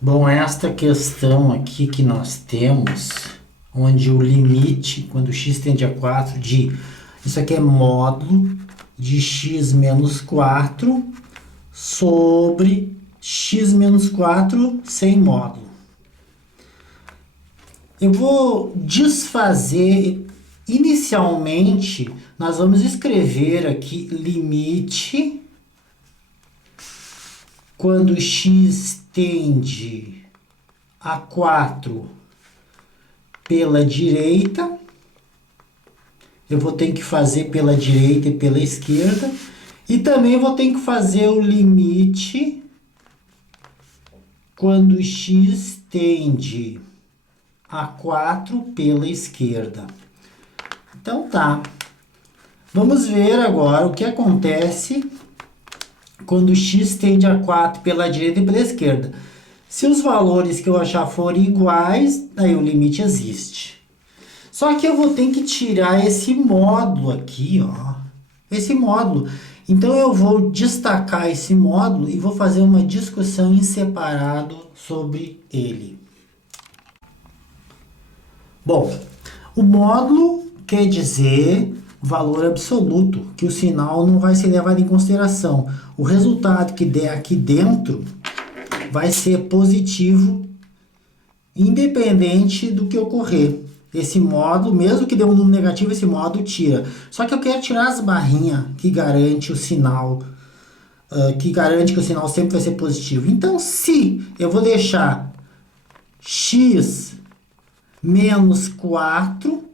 Bom, esta questão aqui que nós temos, onde o limite, quando x tende a 4, isso aqui é módulo de x menos 4 sobre x menos 4 sem módulo. Eu vou desfazer, inicialmente, nós vamos escrever aqui limite quando x tende a 4 pela direita. Eu vou ter que fazer pela direita e pela esquerda. E também vou ter que fazer o limite quando x tende a 4 pela esquerda. Então tá. Vamos ver agora o que acontece quando x tende a 4 pela direita e pela esquerda. Se os valores que eu achar forem iguais, aí o limite existe. Só que eu vou ter que tirar esse módulo aqui, ó. Esse módulo. Então eu vou destacar esse módulo e vou fazer uma discussão em separado sobre ele. Bom, o módulo quer dizer valor absoluto, que o sinal não vai ser levado em consideração. O resultado que der aqui dentro vai ser positivo, independente do que ocorrer. Esse módulo, mesmo que dê um número negativo, esse módulo tira. Só que eu quero tirar as barrinhas que garante o sinal, que garante que o sinal sempre vai ser positivo. Então, se eu vou deixar x menos 4,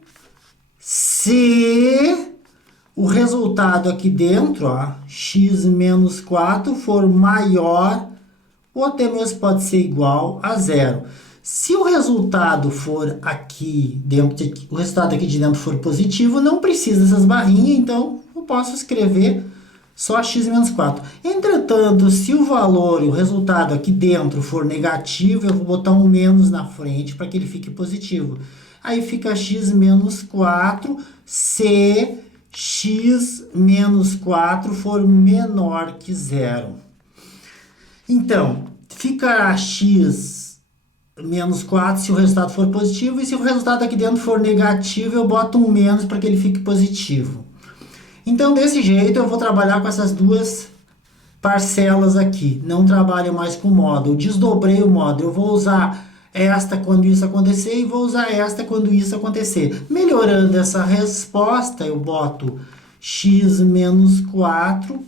se o resultado aqui dentro, ó, x menos 4, for maior ou até mesmo pode ser igual a zero. Se o resultado for aqui dentro, o resultado aqui de dentro for positivo, não precisa dessas barrinhas, então eu posso escrever só x menos 4. Entretanto, se o valor, o resultado aqui dentro for negativo, eu vou botar um menos na frente para que ele fique positivo. Aí fica x menos 4 se x menos 4 for menor que zero. Então, ficará x menos 4 se o resultado for positivo, e se o resultado aqui dentro for negativo, eu boto um menos para que ele fique positivo. Então, desse jeito, eu vou trabalhar com essas duas parcelas aqui. Não trabalho mais com módulo. Desdobrei o módulo. Eu vou usar esta quando isso acontecer e vou usar esta quando isso acontecer. Melhorando essa resposta, eu boto x menos 4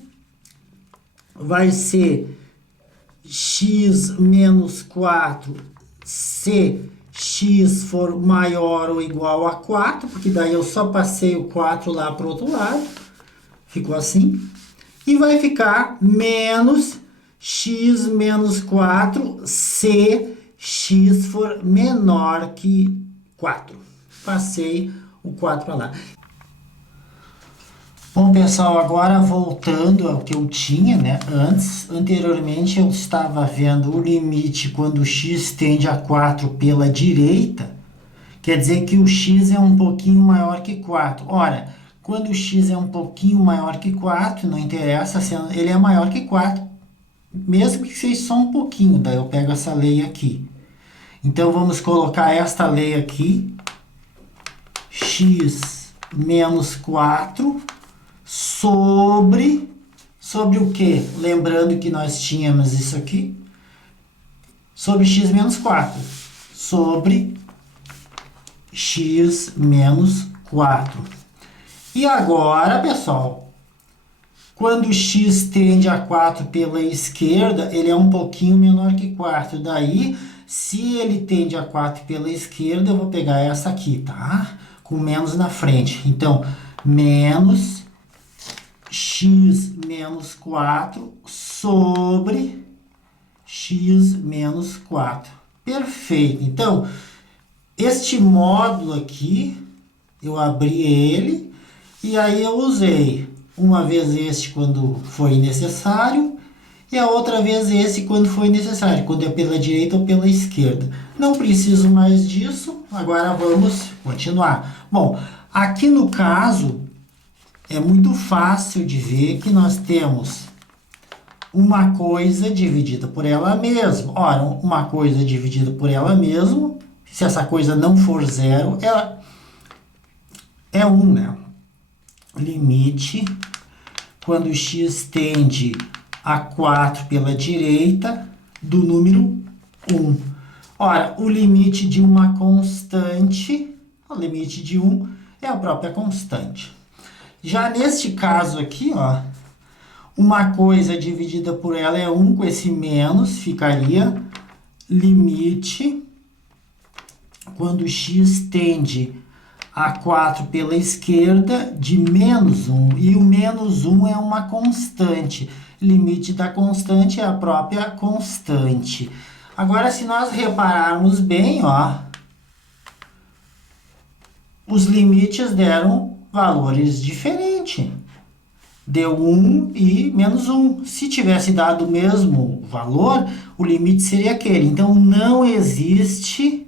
vai ser x menos 4 se x for maior ou igual a 4, porque daí eu só passei o 4 lá para o outro lado. Ficou assim. E vai ficar menos x menos 4 se x for menor que 4. Passei o 4 para lá. Bom, pessoal, agora voltando ao que eu tinha, né? Anteriormente eu estava vendo o limite quando x tende a 4 pela direita. Quer dizer que o x é um pouquinho maior que 4. Ora, quando o x é um pouquinho maior que 4, não interessa, ele é maior que 4. Mesmo que seja só um pouquinho, daí eu pego essa lei aqui. Então, vamos colocar esta lei aqui. X menos 4 sobre o quê? Lembrando que nós tínhamos isso aqui. Sobre x menos 4. Sobre x menos 4. E agora, pessoal, quando x tende a 4 pela esquerda, ele é um pouquinho menor que 4. Daí, se ele tende a 4 pela esquerda, eu vou pegar essa aqui, tá? Com menos na frente. Então, menos x menos 4 sobre x menos 4. Perfeito. Então, este módulo aqui, eu abri ele e aí eu usei uma vez este quando foi necessário e a outra vez esse quando foi necessário, quando é pela direita ou pela esquerda. Não preciso mais disso, agora vamos continuar. Bom, Aqui no caso, é muito fácil de ver que nós temos uma coisa dividida por ela mesma. Ora, uma coisa dividida por ela mesma, se essa coisa não for zero, ela é 1, né? Limite, quando x tende a 4 pela direita, do número 1. Ora, o limite de uma constante, o limite de 1 é a própria constante. Já neste caso aqui, ó, uma coisa dividida por ela é 1, com esse menos, ficaria limite, quando x tende a 4 pela esquerda, de menos 1. E o menos 1 é uma constante. Limite da constante é a própria constante. Agora, se nós repararmos bem, ó, os limites deram valores diferentes. Deu 1 e menos 1. Se tivesse dado o mesmo valor, o limite seria aquele. Então, não existe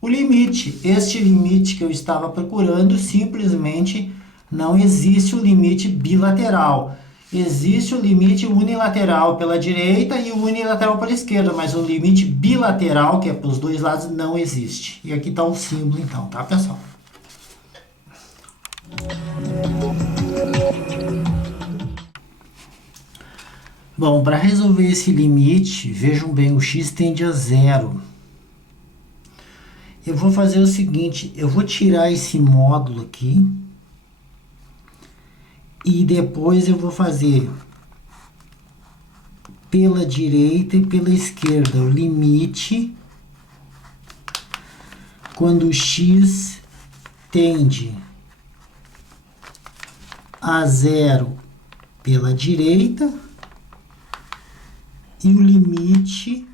o limite. Este limite que eu estava procurando, simplesmente não existe o limite bilateral. Existe o limite unilateral pela direita e o unilateral pela esquerda, mas o limite bilateral, que é para os dois lados, não existe. E aqui está o símbolo, então, tá, pessoal? Bom, para resolver esse limite, vejam bem, o x tende a 0. Eu vou fazer o seguinte, eu vou tirar esse módulo aqui e depois eu vou fazer pela direita e pela esquerda o limite quando o x tende a 0 pela direita e o limite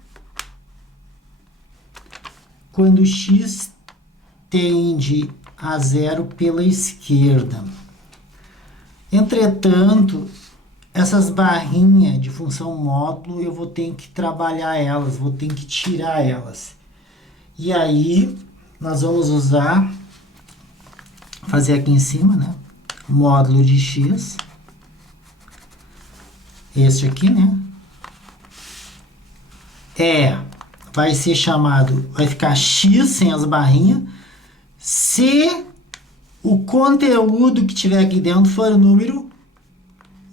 quando x tende a 0 pela esquerda. Entretanto, essas barrinhas de função módulo, eu vou ter que trabalhar elas, vou ter que tirar elas. E aí, nós vamos fazer aqui em cima, né? Módulo de x. Este aqui, né? Vai ser chamado, vai ficar x sem as barrinhas, se o conteúdo que tiver aqui dentro for número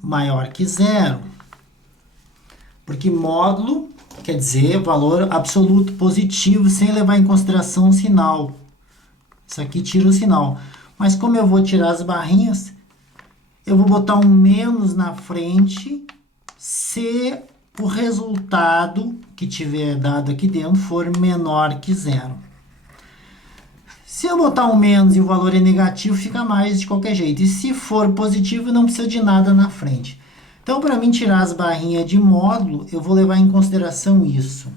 maior que 0. Porque módulo quer dizer valor absoluto positivo, sem levar em consideração o sinal. Isso aqui tira o sinal. Mas como eu vou tirar as barrinhas, eu vou botar um menos na frente se o resultado que tiver dado aqui dentro for menor que 0. Se eu botar um menos e o valor é negativo, fica mais de qualquer jeito. E se for positivo, não precisa de nada na frente. Então, para mim tirar as barrinhas de módulo, eu vou levar em consideração isso.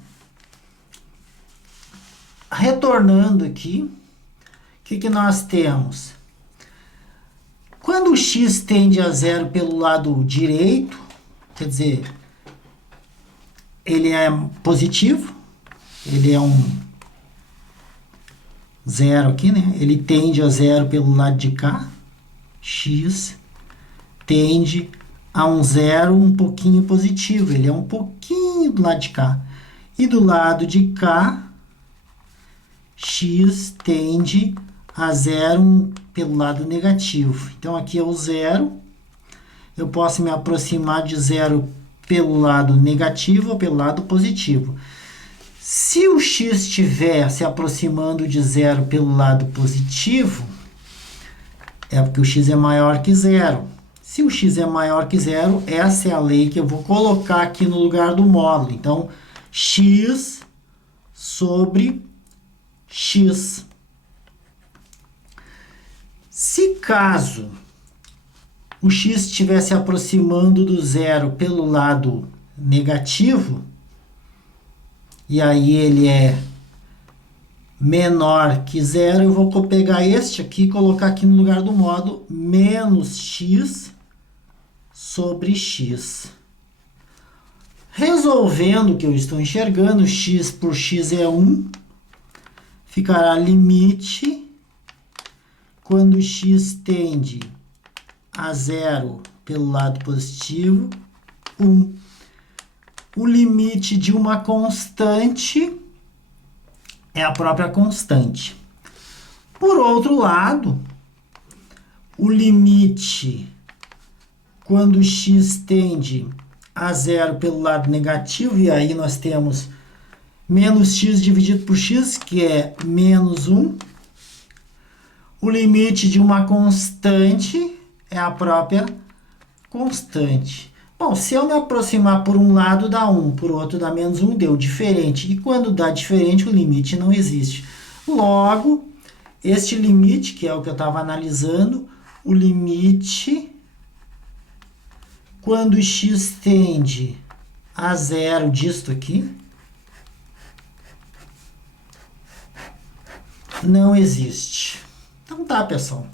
Retornando aqui, o que nós temos? Quando o x tende a 0 pelo lado direito, quer dizer, ele é positivo, ele é um 0 aqui, né? Ele tende a 0 pelo lado de cá, x tende a um 0 um pouquinho positivo, ele é um pouquinho do lado de cá. E do lado de cá, x tende a 0 pelo lado negativo. Então, aqui é o 0. Eu posso me aproximar de 0 pelo lado negativo ou pelo lado positivo. Se o x estiver se aproximando de 0 pelo lado positivo, é porque o x é maior que 0. Se o x é maior que 0, essa é a lei que eu vou colocar aqui no lugar do módulo. Então, x sobre x. Se caso o x estiver se aproximando do 0 pelo lado negativo, e aí ele é menor que 0, eu vou pegar este aqui e colocar aqui no lugar do módulo menos x sobre x. Resolvendo o que eu estou enxergando, x por x é 1, ficará limite quando x tende a zero pelo lado positivo, 1. O limite de uma constante é a própria constante. Por outro lado, o limite quando x tende a zero pelo lado negativo, e aí nós temos menos x dividido por x, que é menos 1. O limite de uma constante é a própria constante. Bom, se eu me aproximar por um lado dá 1, por outro dá menos 1, deu diferente. E quando dá diferente, o limite não existe. Logo, este limite, que é o que eu estava analisando, o limite quando x tende a zero disto aqui, não existe. Então tá, pessoal.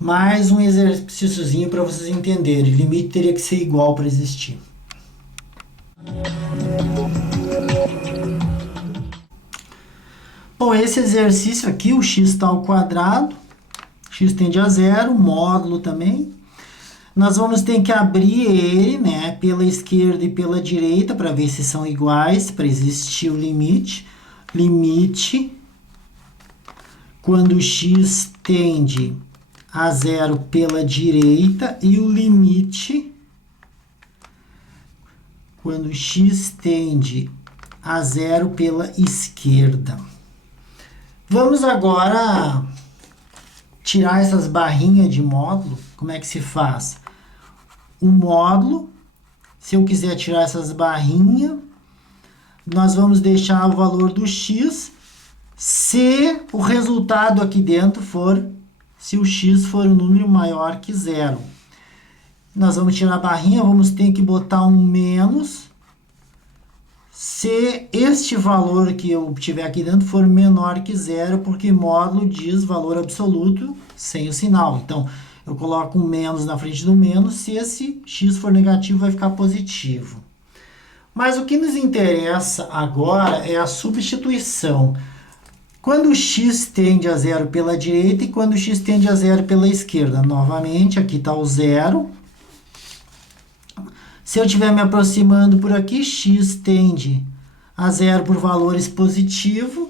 Mais um exercíciozinho para vocês entenderem. O limite teria que ser igual para existir. Bom, esse exercício aqui, o x está ao quadrado, x tende a zero, módulo também. Nós vamos ter que abrir ele, né, pela esquerda e pela direita para ver se são iguais, para existir o limite. Limite quando x tende a zero pela direita e o limite quando x tende a zero pela esquerda. Vamos agora tirar essas barrinhas de módulo. Como é que se faz? O módulo, se eu quiser tirar essas barrinhas, nós vamos deixar o valor do x se o resultado aqui dentro for, se o x for um número maior que zero. Nós vamos tirar a barrinha, vamos ter que botar um menos se este valor que eu tiver aqui dentro for menor que zero, porque módulo diz valor absoluto sem o sinal. Então, eu coloco um menos na frente do menos, se esse x for negativo, vai ficar positivo. Mas o que nos interessa agora é a substituição. Quando o x tende a zero pela direita e quando o x tende a zero pela esquerda. Novamente, aqui está o zero. Se eu estiver me aproximando por aqui, x tende a zero por valores positivos.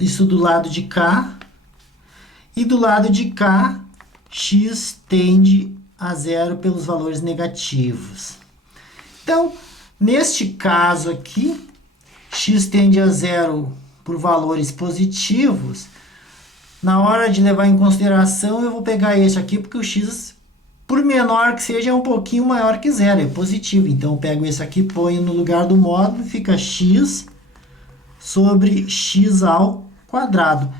Isso do lado de cá. E do lado de cá, x tende a zero pelos valores negativos. Então, neste caso aqui, x tende a zero por valores positivos. Na hora de levar em consideração, eu vou pegar esse aqui, porque o x, por menor que seja, é um pouquinho maior que zero, é positivo. Então, eu pego esse aqui, ponho no lugar do módulo, fica x sobre x ao quadrado.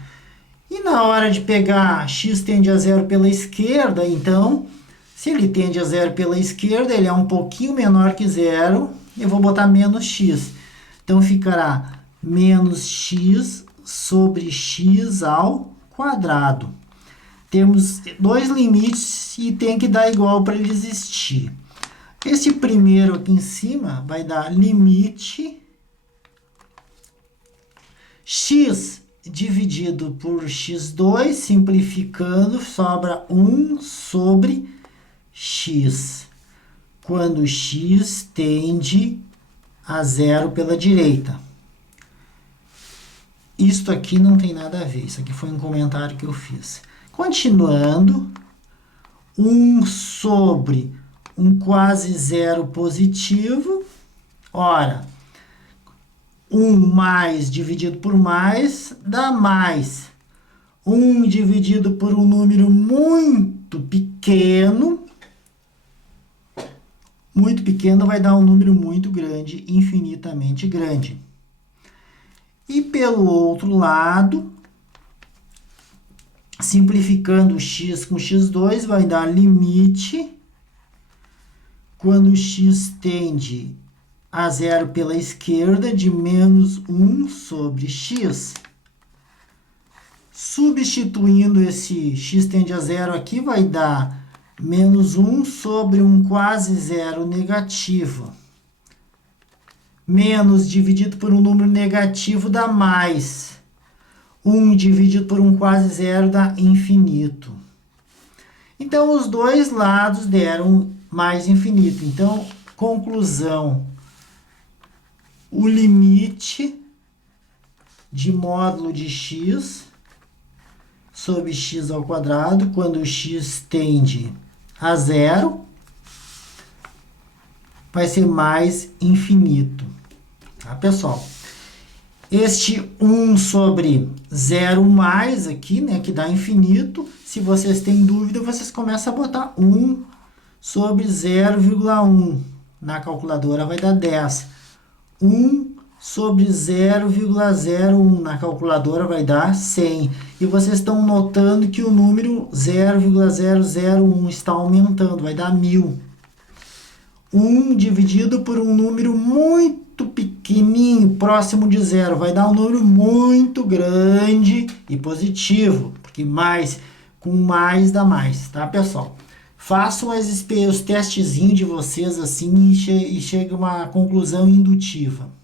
E na hora de pegar x tende a zero pela esquerda, então, se ele tende a zero pela esquerda, ele é um pouquinho menor que zero, eu vou botar menos x. Então, ficará menos x sobre x ao quadrado. Temos dois limites e tem que dar igual para ele existir. Esse primeiro aqui em cima vai dar limite x dividido por x2, simplificando, sobra 1 sobre x, quando x tende a zero pela direita. Isto aqui não tem nada a ver, isso aqui foi um comentário que eu fiz. Continuando, 1 sobre um quase zero positivo. Ora, 1 mais dividido por mais dá mais. 1 dividido por um número muito pequeno vai dar um número muito grande, infinitamente grande. E pelo outro lado, simplificando x com x2, vai dar limite quando x tende a zero pela esquerda de menos 1 sobre x. Substituindo esse x tende a zero aqui, vai dar menos 1 sobre um quase zero negativo. Menos dividido por um número negativo dá mais. 1 dividido por um quase zero dá infinito. Então, os dois lados deram mais infinito. Então, conclusão. O limite de módulo de x sobre x ao quadrado, quando x tende a zero, vai ser mais infinito. Tá, pessoal? Este 1 sobre 0 mais aqui, né, que dá infinito. Se vocês têm dúvida, vocês começam a botar 1 sobre 0,1 na calculadora, vai dar 10. 1 sobre 0,01 na calculadora vai dar 100. E vocês estão notando que o número 0,001 está aumentando, vai dar 1000. 1 dividido por um número muito pequenininho, próximo de zero, vai dar um número muito grande e positivo, porque mais com mais dá mais, tá, pessoal? Façam os testezinhos de vocês assim e cheguem a uma conclusão indutiva.